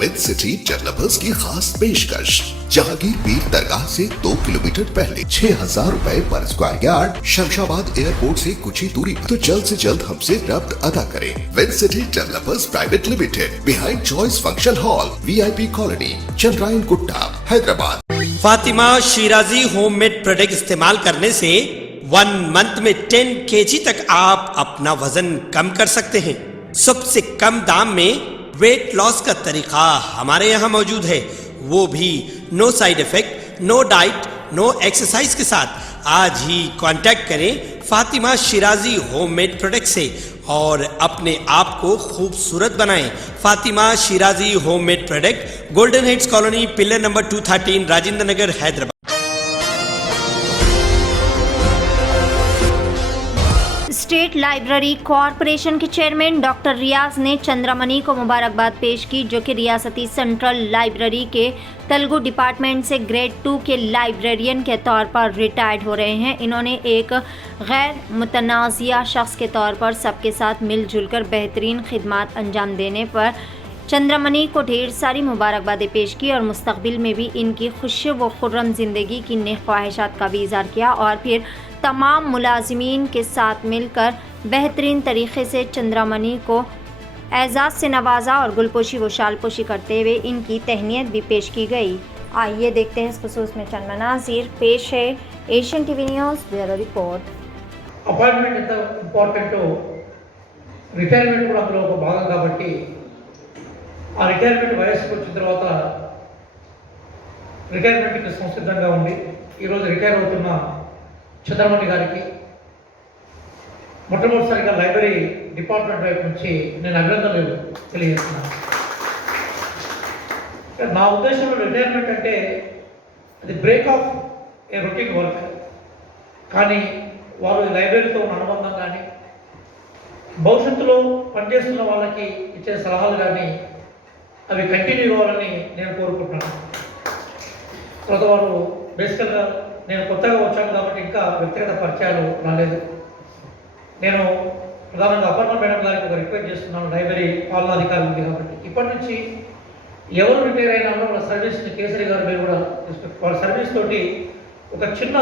With city developers की खास पेशकश। जहांगीर पीर दरगाह से 2 किलोमीटर पहले 6,000 रुपए पर स्क्वायर यार्ड, शमशाबाद एयरपोर्ट से कुछ ही दूरी पर। तो जल्द से जल्द हमसे रब्त अदा करें। With city developers private limited, behind choice function hall, VIP colony, Chandrayan Gutta, Hyderabad. Fatima Shirazi homemade product इस्तेमाल करने से 1 मंथ में 10 kg तक आप अपना वजन कम कर सकते हैं। सबसे कम दाम में वेट लॉस का तरीका हमारे यहाँ मौजूद है, वो भी no side effect, no diet, no exercise के साथ। आज ही कांटेक्ट करें फातिमा शिराजी होममेड प्रोडक्ट से और अपने आप को खूबसूरत बनाएं। Fatima Shirazi homemade product, Golden Heads Colony, pillar number 213, Rajendra Nagar, Hyderabad. State Library Corporation के चेयरमैन डॉक्टर रियाज ने चंद्रमणि को मुबारकबाद पेश की, जो कि रियासती सेंट्रल लाइब्रेरी के तेलुगु डिपार्टमेंट से ग्रेड 2 के लाइब्रेरियन के तौर पर रिटायर्ड हो रहे हैं। इन्होंने एक गैर मुतनाज़िया शख्स के तौर पर सबके साथ मिलजुल कर बेहतरीन खिदमात अंजाम देने पर चंद्रमणि को ढेर सारी मुबारकबादें पेश की और मुस्तकबिल में भी इनकी खुश व खुर्रम ज़िंदगी की नेक ख्वाहिशात का भी इज़हार किया और फिर तमाम मुलाजिमीन के साथ मिलकर बेहतरीन तरीक़े से चंद्रमणि को एजाज़ से नवाजा और गुलपोशी व शालपोशी करते हुए इनकी तहनीत भी पेश की गई। आइए देखते हैं इस खसूस में चंद मनाज़िर। पेश है Asian TV news bureau report. Appointment ఎంత ఇంపార్టెంటో రిటైర్మెంట్ కూడా అందులో ఒక భాగం కాబట్టి ఆ రిటైర్మెంట్ వయసుకు వచ్చిన తర్వాత రిటైర్మెంట్కి సంసిద్ధంగా ఉండి ఈరోజు రిటైర్ అవుతున్న చంద్రమణి గారికి మొట్టమొదటిసారిగా లైబ్రరీ డిపార్ట్మెంట్ వైపు నుంచి నేను అభినందనలు తెలియజేస్తున్నాను. నా ఉద్దేశంలో రిటైర్మెంట్ అంటే అది break of A routine work, కానీ వారు లైబ్రరీతో ఉన్న అనుబంధం కానీ భవిష్యత్తులో పనిచేస్తున్న వాళ్ళకి ఇచ్చే సలహాలు కానీ అవి కంటిన్యూ కావాలని నేను కోరుకుంటున్నాను. తర్వాత వారు బేసికల్గా నేను కొత్తగా వచ్చాను కాబట్టి ఇంకా వ్యక్తిగత పరిచయాలు రాలేదు. నేను ప్రధానంగా అపర్ణ మేడం గారికి ఒక రిక్వెస్ట్ చేస్తున్నాను. లైబ్రరీ పాలనాధికారి ఉంది కాబట్టి ఇప్పటి నుంచి ఎవరు రిటైర్ అయినా వాళ్ళ సర్వీస్ని కేసరి గారి మీద కూడా వాళ్ళ సర్వీస్ తోటి ఒక చిన్న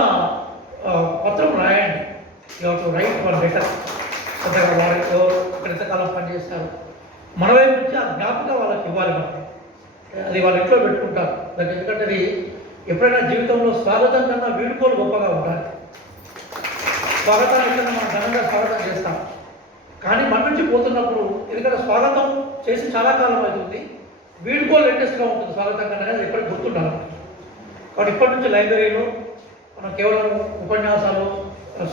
పత్రం రాయండి. To right one letter. కొత్తగా వారు ఎవరు ఎంతకాలం పనిచేస్తారు మన వైపు నుంచి ఆ జ్ఞాపకం వాళ్ళకి ఇవ్వాలి. మనం అది వాళ్ళ ఇంట్లో పెట్టుకుంటారు. ఎందుకంటే అది ఎప్పుడైనా జీవితంలో స్వాగతం కన్నా వీడుకోలు గొప్పగా ఉండాలి. స్వాగతాన్ని ఎక్కడైనా మనం ఘనంగా స్వాగతం చేస్తాం, కానీ మన నుంచి పోతున్నప్పుడు ఎందుకంటే స్వాగతం చేసి చాలా కాలం అవుతుంది, వీడుకోలు లేటెస్ట్గా ఉంటుంది స్వాగతం కన్నా, అది ఎప్పటికీ గుర్తుండాలి. కాబట్టి ఇప్పటి నుంచి లైబ్రరీలో మనం కేవలం ఉపన్యాసాలు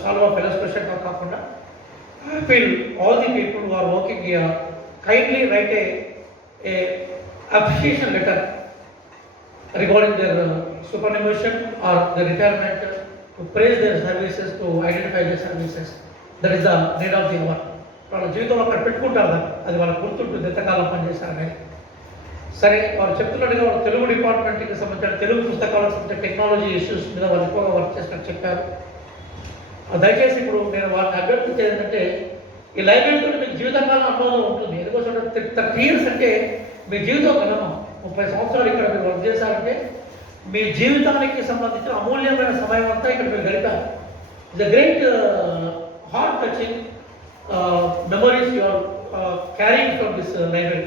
సాల్వ్ ఆఫ్ ఎలస్ట్రేషన్గా కాకుండా I feel all the people who are working here kindly write a appreciation letter regarding their superannuation or the retirement, to praise their services, to identify their services. That is the need of the hour. వాళ్ళ జీవితంలో అక్కడ పెట్టుకుంటారు, అది వాళ్ళకి గుర్తుంటుంది ఎంతకాలం పనిచేస్తారని. సరే, వారు చెప్తున్నట్టుగా వాళ్ళు తెలుగు డిపార్ట్మెంట్కి సంబంధించిన తెలుగు పుస్తకాలకు సంబంధించిన టెక్నాలజీ ఇష్యూస్ మీద వాళ్ళు ఎక్కువగా వర్క్ చేసినట్టు చెప్పారు. దయచేసి ఇప్పుడు నేను వారిని అభ్యర్థించేది ఏంటంటే ఈ లైబ్రరీతో మీకు జీవితకాలం అనుభవం ఉంటుంది. ఎందుకోసం 30 years అంటే మీ జీవితం గణమం. 30 సంవత్సరాలు ఇక్కడ మీరు వర్క్ చేశారంటే మీ జీవితానికి సంబంధించిన అమూల్యమైన సమయం అంతా ఇక్కడ మీరు గడిపారు. It's a great heart touching memories you are carrying from this library.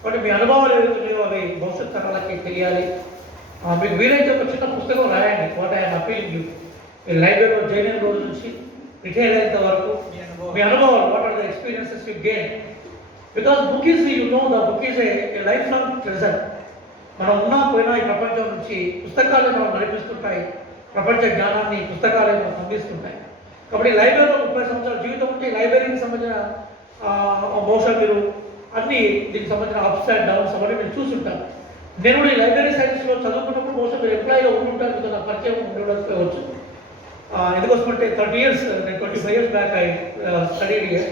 కాబట్టి మీ అనుభవాలు ఏవైతున్నాయో అవి భవిష్యత్ తరాలకి తెలియాలి. మీకు వీలైతే ఒక చిన్న పుస్తకం రాయండి. What I'm appealing you. మీరు లైబ్రరీలో జాయిన్ అయిన రోజు నుంచి రిటైర్ అయ్యేంత వరకు మీ అనుభవాలు, what are the experiences you gain. Because book is you know the book is a life long treasure. మనం ఉన్నా పోయినా ఈ ప్రపంచం నుంచి పుస్తకాలే మనం నడిపిస్తుంటాయి. ప్రపంచ జ్ఞానాన్ని పుస్తకాలే మనం అందిస్తుంటాయి. కాబట్టి లైబ్రరీలో 30 సంవత్సరాల జీవితం ఉంటే లైబ్రరీకి సంబంధించిన బహుశా మీరు అన్ని దీనికి సంబంధించిన అప్స్ అండ్ డౌన్స్ అవన్నీ మీరు చూస్తుంటారు. నేను కూడా ఈ లైబ్రరీ సైన్స్లో చదువుకున్నప్పుడు బహుశా మీరు ఎంప్లాయీగా ఉంటుంటారు, మీకు నా పరిచయం ఉండవచ్చు. ఎందుకోసమంటే 30 years, నేను 25 years back I studied here.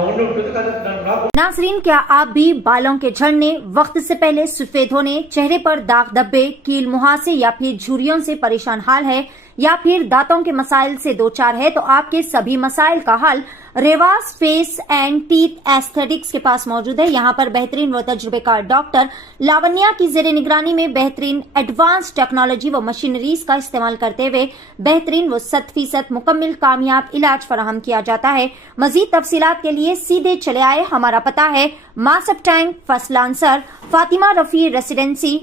ఉండి ఉంటుంది కానీ నాకు नाजरीन, क्या आप भी बालों के झड़ने, वक्त से पहले सफेद होने, चेहरे पर दाग धब्बे, कील मुहासे या फिर झुर्रियों से परेशान हाल है या फिर दांतों के मसाइल से दो चार है तो आपके सभी मसाइल का हल Revas face and teeth aesthetics के पास मौजूद है। यहाँ पर बेहतरीन व तजुर्बेकार डॉक्टर लावण्या की जेर निगरानी में बेहतरीन एडवांस टेक्नोलॉजी व मशीनरीज का इस्तेमाल करते हुए बेहतरीन व 100% मुकम्मल कामयाब इलाज फराहम किया जाता है। मजीद तफसीलात के लिए सीधे चले आए। हमारा पता है Masab tank, first lancer, Fatima Rafi residency,